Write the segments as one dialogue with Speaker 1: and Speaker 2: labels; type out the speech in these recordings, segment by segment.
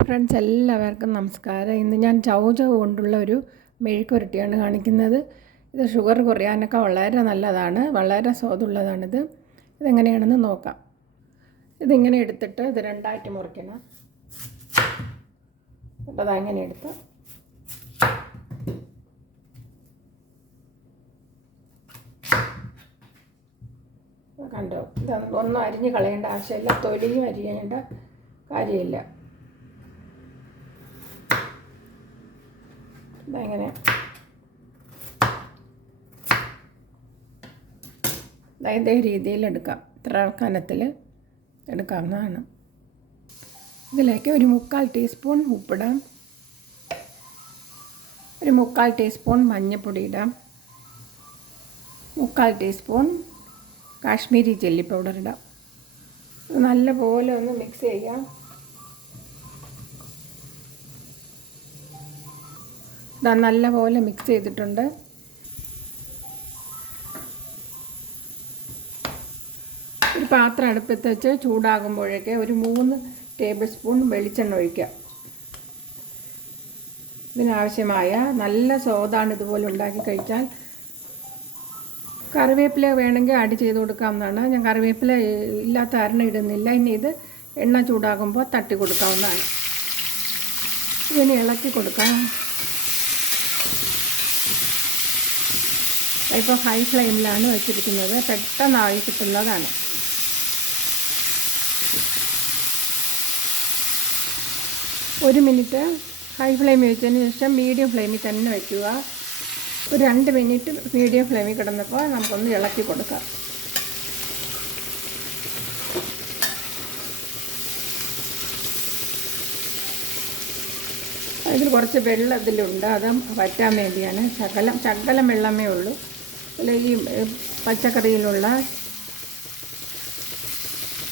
Speaker 1: Friends എല്ലാവർക്കും നമസ്കാരം. ഇന്ന് ഞാൻ ചൗ ചൗചവ് കൊണ്ടുള്ള ഒരു മെഴുക്കുരട്ടിയാണ് കാണിക്കുന്നത്. ഇത് ഷുഗർ കുറയാനൊക്കെ വളരെ നല്ലതാണ്. വളരെ സ്വാദുള്ളതാണിത്. ഇതെങ്ങനെയാണെന്ന് നോക്കാം. ഇതിങ്ങനെ എടുത്തിട്ട് ഇത് രണ്ടായിട്ട് മുറിക്കണം. അപ്പോൾ അങ്ങനെ എടുത്ത്. കണ്ടോ? ഇത് ഒന്നും അരിഞ്ഞ് കളയേണ്ട ആവശ്യമില്ല. തൊലിയും അരിയേണ്ട കാര്യമില്ല. ഇതെങ്ങനെ ഇതേ രീതിയിൽ എടുക്കാം. ഇത്ര കനത്തിൽ എടുക്കാവുന്നതാണ്. ഇതിലേക്ക് ഒരു മുക്കാൽ ടീസ്പൂൺ ഉപ്പിടാം. ഒരു മുക്കാൽ ടീസ്പൂൺ മഞ്ഞൾപ്പൊടി ഇടാം. മുക്കാൽ ടീസ്പൂൺ കാശ്മീരി ജെല്ലി പൗഡർ ഇടാം. നല്ലപോലെ ഒന്ന് മിക്സ് ചെയ്യാം. ഇതാ നല്ലപോലെ മിക്സ് ചെയ്തിട്ടുണ്ട്. ഒരു പാത്രം അടുപ്പത്ത് വെച്ച് ചൂടാകുമ്പോഴേക്ക് ഒരു മൂന്ന് ടേബിൾ സ്പൂൺ വെളിച്ചെണ്ണ ഒഴിക്കുക. ഇതിനാവശ്യമായ നല്ല സ്വാദാണ് ഇതുപോലെ ഉണ്ടാക്കി കഴിച്ചാൽ. കറിവേപ്പില വേണമെങ്കിൽ ആഡ് ചെയ്ത് കൊടുക്കാവുന്നതാണ്. ഞാൻ കറിവേപ്പില ഇല്ലാത്ത അരണ ഇടുന്നില്ല. ഇനി ഇത് എണ്ണ ചൂടാകുമ്പോൾ തട്ടി കൊടുക്കാവുന്നതാണ്. ഇതിന് ഇളക്കി കൊടുക്കാം. ഇപ്പോൾ ഹൈ ഫ്ലെയിമിലാണ് വെച്ചിരിക്കുന്നത്. പെട്ടെന്നായി കിട്ടുന്നതാണ്. ഒരു മിനിറ്റ് ഹൈ ഫ്ലെയിമിൽ വെച്ചതിന് ശേഷം മീഡിയം ഫ്ലെയിമിൽ തന്നെ വയ്ക്കുക ഒരു രണ്ട് മിനിറ്റ് മീഡിയം ഫ്ലെയിമിൽ കിടന്നപ്പോൾ നമുക്കൊന്ന് ഇളക്കി കൊടുക്കാം. അതിൽ കുറച്ച് വെള്ളം ഇതിലുണ്ട്. അത് വറ്റാൻ വേണ്ടിയാണ്. ശകലം ശകലം വെള്ളമേ ഉള്ളൂ. അല്ല ഈ പച്ചക്കറിയിലുള്ള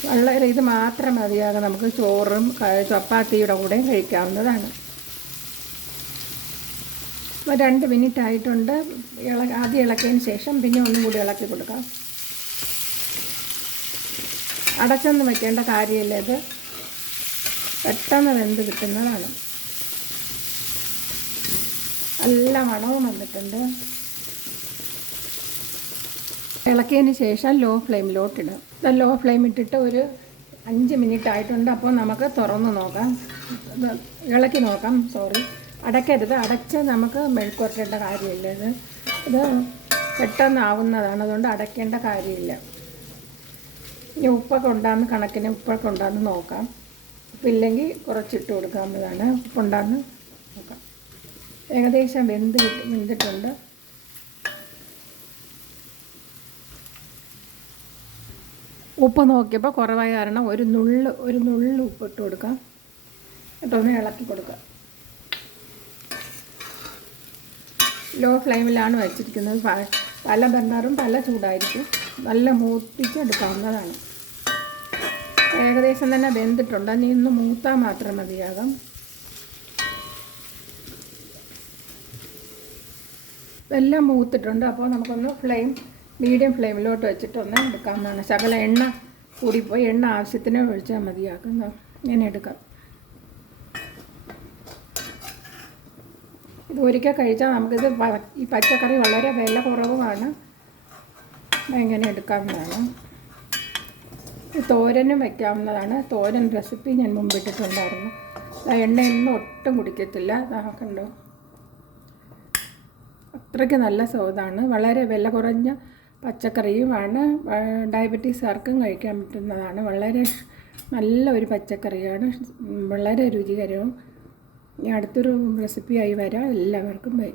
Speaker 1: വളരെ ഇത് മാത്രം മതിയാകും നമുക്ക് ചോറും ചപ്പാത്തിയുടെ കൂടെയും കഴിക്കാവുന്നതാണ്. അപ്പോൾ രണ്ട് മിനിറ്റ് ആയിട്ടുണ്ട്. ഇള ആദ്യം ഇളക്കിയതിന് ശേഷം പിന്നെ ഒന്നും കൂടി ഇളക്കി കൊടുക്കാം. അടച്ചൊന്നും വെക്കേണ്ട കാര്യമില്ല ഇത്. പെട്ടെന്ന് വെന്ത് കിട്ടുന്നതാണ്. നല്ല മണവും വന്നിട്ടുണ്ട്. ഇളക്കിയതിന് ശേഷം ലോ ഫ്ലെയിമിലോട്ടിടും ലോ ഫ്ലെയിം ഇട്ടിട്ട് ഒരു അഞ്ച് മിനിറ്റ് ആയിട്ടുണ്ട്. അപ്പോൾ നമുക്ക് തുറന്ന് നോക്കാം. ഇളക്കി നോക്കാം. സോറി അടയ്ക്കരുത്. അടച്ച് നമുക്ക് മെഴുക്കുറക്കേണ്ട കാര്യമില്ല ഇത്. ഇത് പെട്ടെന്നാവുന്നതാണ്. അതുകൊണ്ട് അടയ്ക്കേണ്ട കാര്യമില്ല. ഇനി ഉപ്പൊക്കെ ഉണ്ടാകുന്ന കണക്കിന് ഉപ്പൊക്കെ ഉണ്ടാകുന്ന നോക്കാം. ഉപ്പില്ലെങ്കിൽ കുറച്ചിട്ട് കൊടുക്കാവുന്നതാണ് ഉപ്പുണ്ടാകുന്ന നോക്കാം. ഏകദേശം വെന്ത് വെന്തിട്ടുണ്ട്. ഉപ്പ് നോക്കിയപ്പോൾ കുറവായ കാരണം ഒരു നുള്ള് ഒരു നുള്ളു ഉപ്പ് ഇട്ട് കൊടുക്കാം. എന്നിട്ടൊന്ന് ഇളക്കി കൊടുക്കുക ലോ ഫ്ലെയിമിലാണ് വെച്ചിരിക്കുന്നത്. പല ബർണറും പല ചൂടായിരിക്കും. നല്ല മൂപ്പിച്ചെടുക്കാവുന്നതാണ് ഏകദേശം തന്നെ വെന്തിട്ടുണ്ട്. ഇനി ഇന്ന് മൂത്താൽ മാത്രം മതിയാകും. എല്ലാം മൂത്തിട്ടുണ്ട്. അപ്പോൾ നമുക്കൊന്ന് ഫ്ലെയിം മീഡിയം ഫ്ലെയിമിലോട്ട് വെച്ചിട്ടൊന്ന് എടുക്കാവുന്നതാണ് ശകല എണ്ണ കൂടിപ്പോയി. എണ്ണ ആവശ്യത്തിന് ഒഴിച്ചാൽ മതിയാക്കും ഇങ്ങനെ എടുക്കാം. ഇത് ഒരിക്കൽ കഴിച്ചാൽ നമുക്കിത് ഈ പച്ചക്കറി വളരെ വില കുറവുമാണ് എങ്ങനെ എടുക്കാവുന്നതാണ്. തോരനും വയ്ക്കാവുന്നതാണ് തോരൻ റെസിപ്പി ഞാൻ മുമ്പിട്ടിട്ടുണ്ടായിരുന്നു. എണ്ണയൊന്നും ഒട്ടും കുടിക്കത്തില്ല. കണ്ടോ? അത്രയ്ക്ക് നല്ല സ്വാദാണ്. വളരെ വില കുറഞ്ഞ പച്ചക്കറിയുമാണ്. ഡയബറ്റീസുകാർക്കും കഴിക്കാൻ പറ്റുന്നതാണ്. വളരെ നല്ല ഒരു പച്ചക്കറിയാണ്. വളരെ രുചികരവും. ഇനി അടുത്തൊരു റെസിപ്പിയായി വരാം. എല്ലാവർക്കും ബൈ.